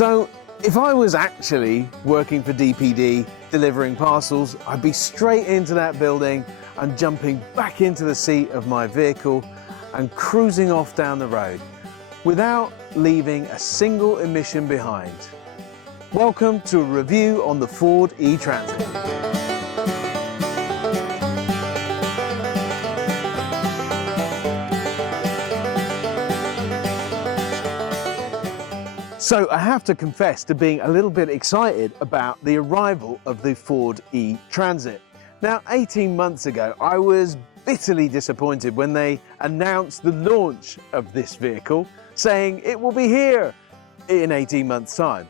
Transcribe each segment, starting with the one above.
So if I was actually working for DPD delivering parcels, I'd be straight into that building and jumping back into the seat of my vehicle and cruising off down the road without leaving a single emission behind. Welcome to a review on the Ford eTransit. So I have to confess to being a little bit excited about the arrival of the Ford eTransit. Now, 18 months ago, I was bitterly disappointed when they announced the launch of this vehicle, saying it will be here in 18 months' time.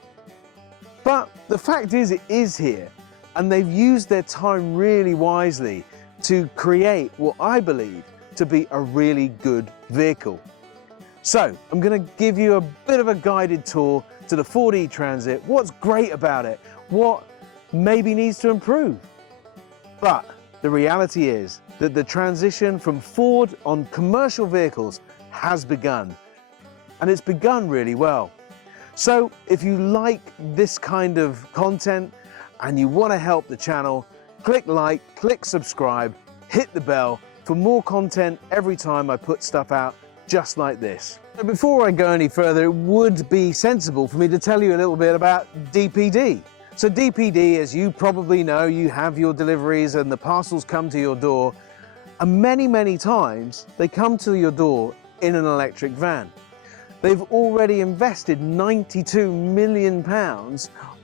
But the fact is, it is here, and they've used their time really wisely to create what I believe to be a really good vehicle. So I'm going to give you a bit of a guided tour to the Ford eTransit, what's great about it, what maybe needs to improve. But the reality is that the transition from Ford on commercial vehicles has begun, and it's begun really well. So if you like this kind of content and you want to help the channel, click like, click subscribe, hit the bell for more content every time I put stuff out just like this. But before I go any further, it would be sensible for me to tell you a little bit about DPD. So DPD, as you probably know, you have your deliveries and the parcels come to your door, and many times they come to your door in an electric van. They've already invested £92 million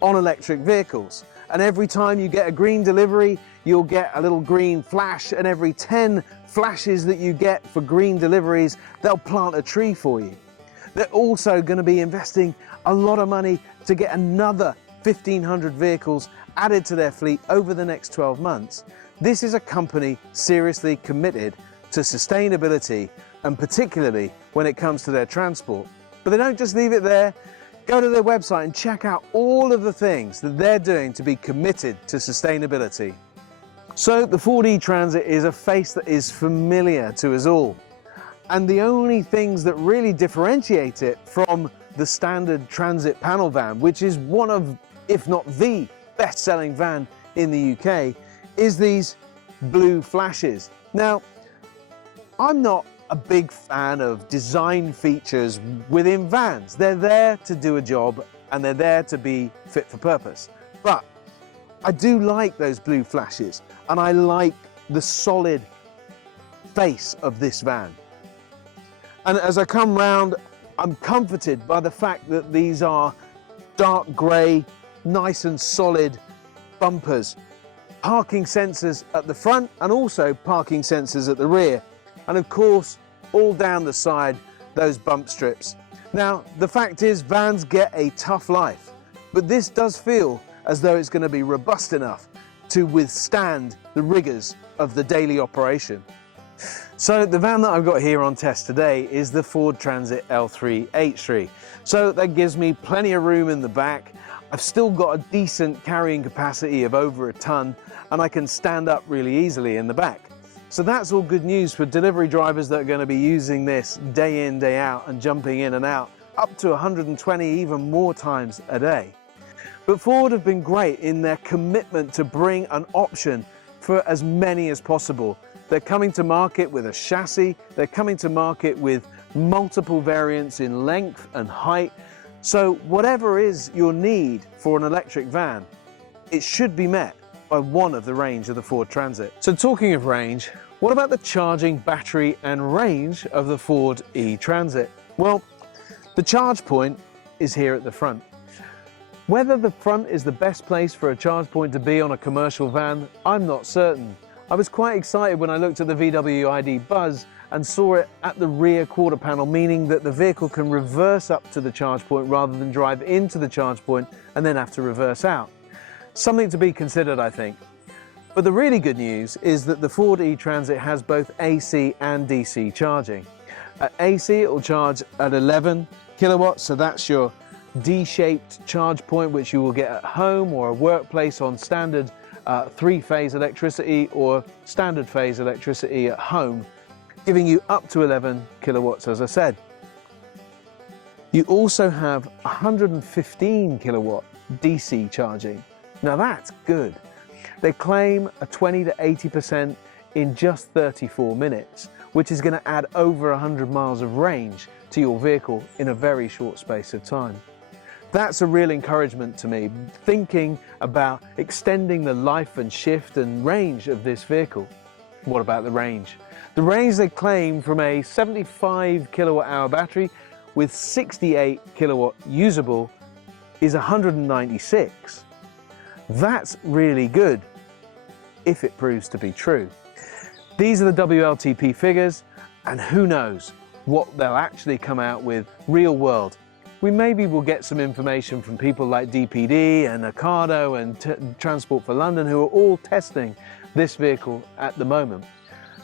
on electric vehicles. And every time you get a green delivery, you'll get a little green flash, and every 10 flashes that you get for green deliveries, they'll plant a tree for you. They're also going to be investing a lot of money to get another 1,500 vehicles added to their fleet over the next 12 months. This is a company seriously committed to sustainability, and particularly when it comes to their transport. But they don't just leave it there. Go to their website and check out all of the things that they're doing to be committed to sustainability. So the Ford eTransit is a face that is familiar to us all. And the only things that really differentiate it from the standard transit panel van, which is one of, if not the best-selling van in the UK, is these blue flashes. Now, I'm not a big fan of design features within vans. They're there to do a job and they're there to be fit for purpose. But I do like those blue flashes, and I like the solid face of this van. And as I come round, I'm comforted by the fact that these are dark grey, nice and solid bumpers, parking sensors at the front and also parking sensors at the rear. And of course, all down the side, those bump strips. Now, the fact is, vans get a tough life, but this does feel as though it's going to be robust enough to withstand the rigors of the daily operation. So the van that I've got here on test today is the Ford Transit L3 H3. So that gives me plenty of room in the back. I've still got a decent carrying capacity of over a ton, and I can stand up really easily in the back. So that's all good news for delivery drivers that are going to be using this day in, day out and jumping in and out up to 120, even more times a day. But Ford have been great in their commitment to bring an option for as many as possible. They're coming to market with a chassis, they're coming to market with multiple variants in length and height. So whatever is your need for an electric van, it should be met by one of the range of the Ford Transit. So talking of range, what about the charging battery and range of the Ford eTransit? Well, the charge point is here at the front. Whether the front is the best place for a charge point to be on a commercial van, I'm not certain. I was quite excited when I looked at the VW ID Buzz and saw it at the rear quarter panel, meaning that the vehicle can reverse up to the charge point rather than drive into the charge point and then have to reverse out. Something to be considered, I think. But the really good news is that the Ford eTransit has both AC and DC charging. At AC, it will charge at 11 kilowatts, so that's your D-shaped charge point which you will get at home or a workplace on standard three-phase electricity or standard phase electricity at home, giving you up to 11 kilowatts, as I said. You also have 115 kilowatt DC charging. Now that's good. They claim a 20 to 80% in just 34 minutes, which is going to add over 100 miles of range to your vehicle in a very short space of time. That's a real encouragement to me, thinking about extending the life and shift and range of this vehicle. What about the range? The range they claim from a 75 kilowatt hour battery with 68 kilowatt usable is 196. That's really good, if it proves to be true. These are the WLTP figures, and who knows what they'll actually come out with real world. We maybe will get some information from people like DPD and Ocado and Transport for London, who are all testing this vehicle at the moment.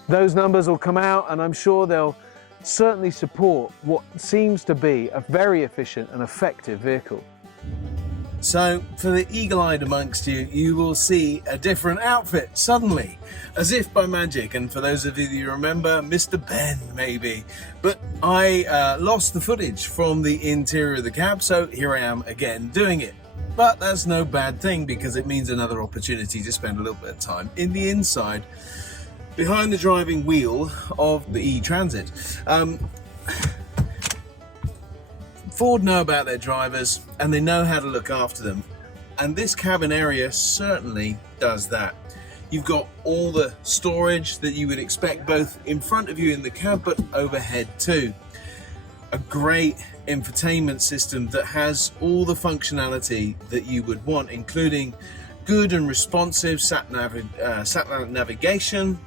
Those numbers will come out, and I'm sure they'll certainly support what seems to be a very efficient and effective vehicle. So, for the eagle-eyed amongst you, you will see a different outfit suddenly, as if by magic. And for those of you who remember, Mr. Ben, maybe. But I lost the footage from the interior of the cab, so here I am again doing it. But that's no bad thing, because it means another opportunity to spend a little bit of time in the inside, behind the driving wheel of the eTransit. Ford know about their drivers, and they know how to look after them, and this cabin area certainly does that. You've got all the storage that you would expect, both in front of you in the cab but overhead too. A great infotainment system that has all the functionality that you would want, including good and responsive sat-nav navigation,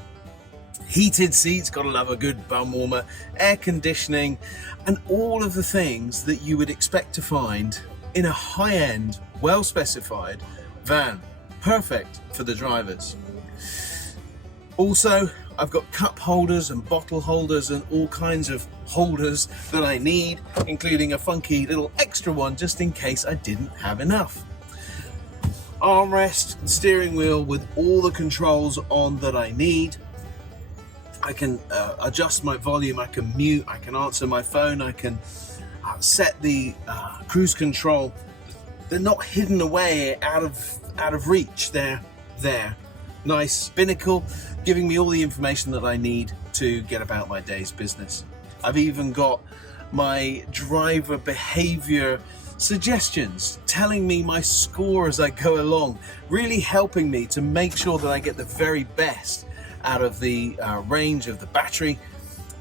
heated seats, gotta love a good bum warmer, air conditioning, and all of the things that you would expect to find in a high-end, well-specified van, perfect for the drivers. Also, I've got cup holders and bottle holders and all kinds of holders that I need, including a funky little extra one just in case I didn't have enough. Armrest, steering wheel with all the controls on that I need. I can adjust my volume, I can mute, I can answer my phone, I can set the cruise control. They're not hidden away out of reach. They're there. Nice binnacle, giving me all the information that I need to get about my day's business. I've even got my driver behavior suggestions, telling me my score as I go along, really helping me to make sure that I get the very best out of the range of the battery,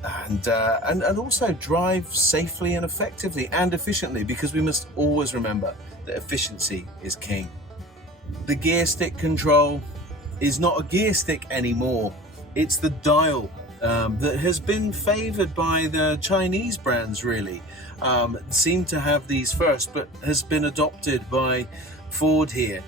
and also drive safely and effectively and efficiently, because we must always remember that efficiency is king. The gear stick control is not a gear stick anymore. It's the dial that has been favored by the Chinese brands, really. Seem to have these first, but has been adopted by Ford here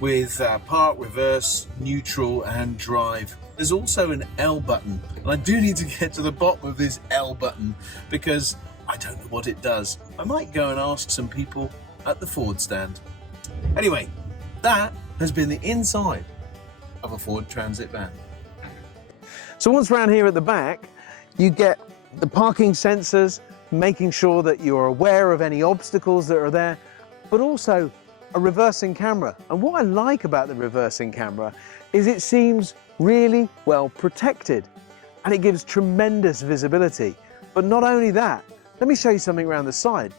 with park, reverse, neutral and drive. There's also an L button, and I do need to get to the bottom of this L button because I don't know what it does. I might go and ask some people at the Ford stand. Anyway, that has been the inside of a Ford Transit van. So once around here at the back, you get the parking sensors, making sure that you're aware of any obstacles that are there, but also a reversing camera. And what I like about the reversing camera is it seems really well protected, and it gives tremendous visibility. But not only that, let me show you something around the side.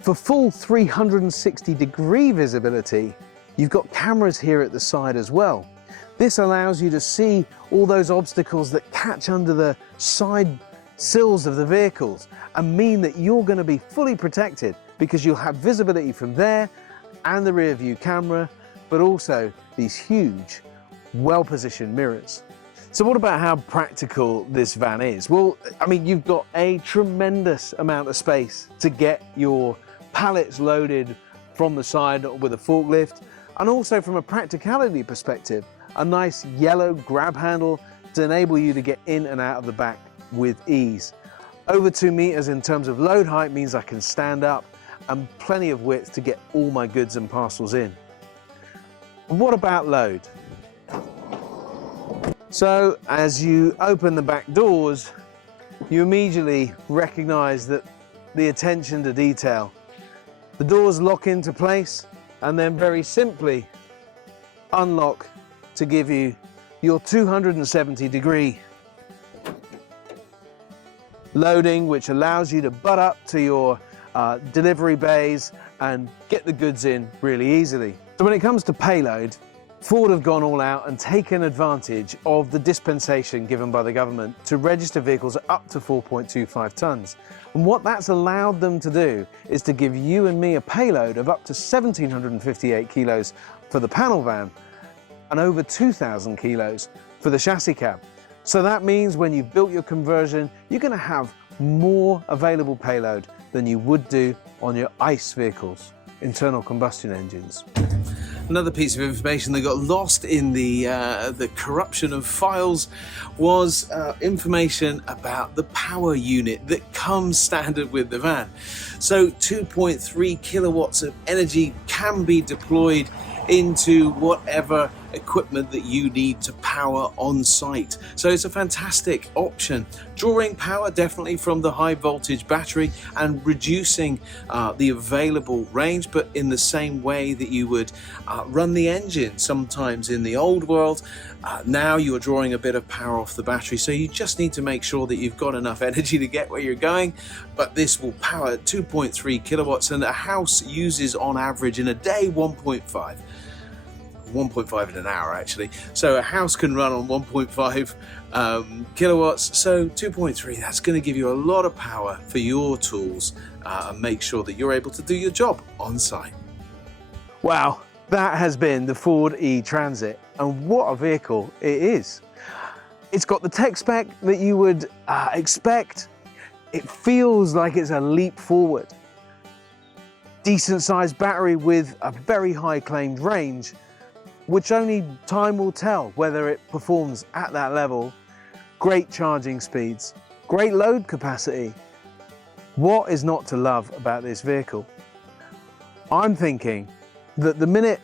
For full 360-degree visibility, you've got cameras here at the side as well. This allows you to see all those obstacles that catch under the side sills of the vehicles and mean that you're going to be fully protected, because you'll have visibility from there and the rear view camera, but also these huge, well-positioned mirrors. So what about how practical this van is? Well, I mean, you've got a tremendous amount of space to get your pallets loaded from the side with a forklift, and also from a practicality perspective, a nice yellow grab handle to enable you to get in and out of the back with ease. Over 2 meters in terms of load height means I can stand up, and plenty of width to get all my goods and parcels in. What about load? So as you open the back doors, you immediately recognize that the attention to detail. The doors lock into place and then very simply unlock to give you your 270-degree loading, which allows you to butt up to your delivery bays and get the goods in really easily. So when it comes to payload, Ford have gone all out and taken advantage of the dispensation given by the government to register vehicles up to 4.25 tonnes. And what that's allowed them to do is to give you and me a payload of up to 1,758 kilos for the panel van and over 2,000 kilos for the chassis cab. So that means when you've built your conversion, you're going to have more available payload than you would do on your ICE vehicles, internal combustion engines. Another piece of information that got lost in the corruption of files was information about the power unit that comes standard with the van. So 2.3 kilowatts of energy can be deployed into whatever equipment that you need to power on site. So it's a fantastic option. Drawing power definitely from the high voltage battery and reducing the available range, but in the same way that you would run the engine sometimes in the old world. Now you're drawing a bit of power off the battery, so you just need to make sure that you've got enough energy to get where you're going. But this will power 2.3 kilowatts, and a house uses on average in a day 1.5 in an hour actually. So a house can run on 1.5 kilowatts, so 2.3, that's going to give you a lot of power for your tools and make sure that you're able to do your job on site. Wow, that has been the Ford eTransit, and what a vehicle it is. It's got the tech spec that you would expect. It feels like it's a leap forward. Decent sized battery with a very high claimed range, which only time will tell whether it performs at that level. Great charging speeds, great load capacity. What is not to love about this vehicle? I'm thinking that the minute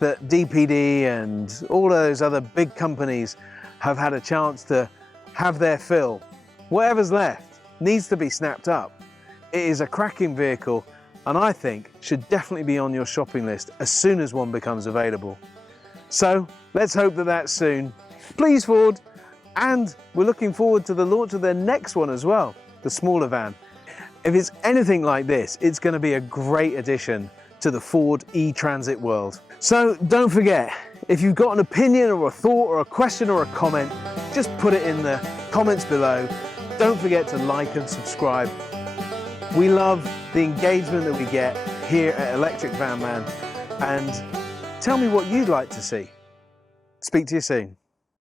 that DPD and all those other big companies have had a chance to have their fill, whatever's left needs to be snapped up. It is a cracking vehicle, and I think should definitely be on your shopping list as soon as one becomes available. So let's hope that that's soon. Please, Ford. And we're looking forward to the launch of their next one as well, the smaller van. If it's anything like this, it's going to be a great addition to the Ford eTransit world. So don't forget, if you've got an opinion or a thought or a question or a comment, just put it in the comments below. Don't forget to like and subscribe. We love the engagement that we get here at Electric Van Man, and tell me what you'd like to see. Speak to you soon.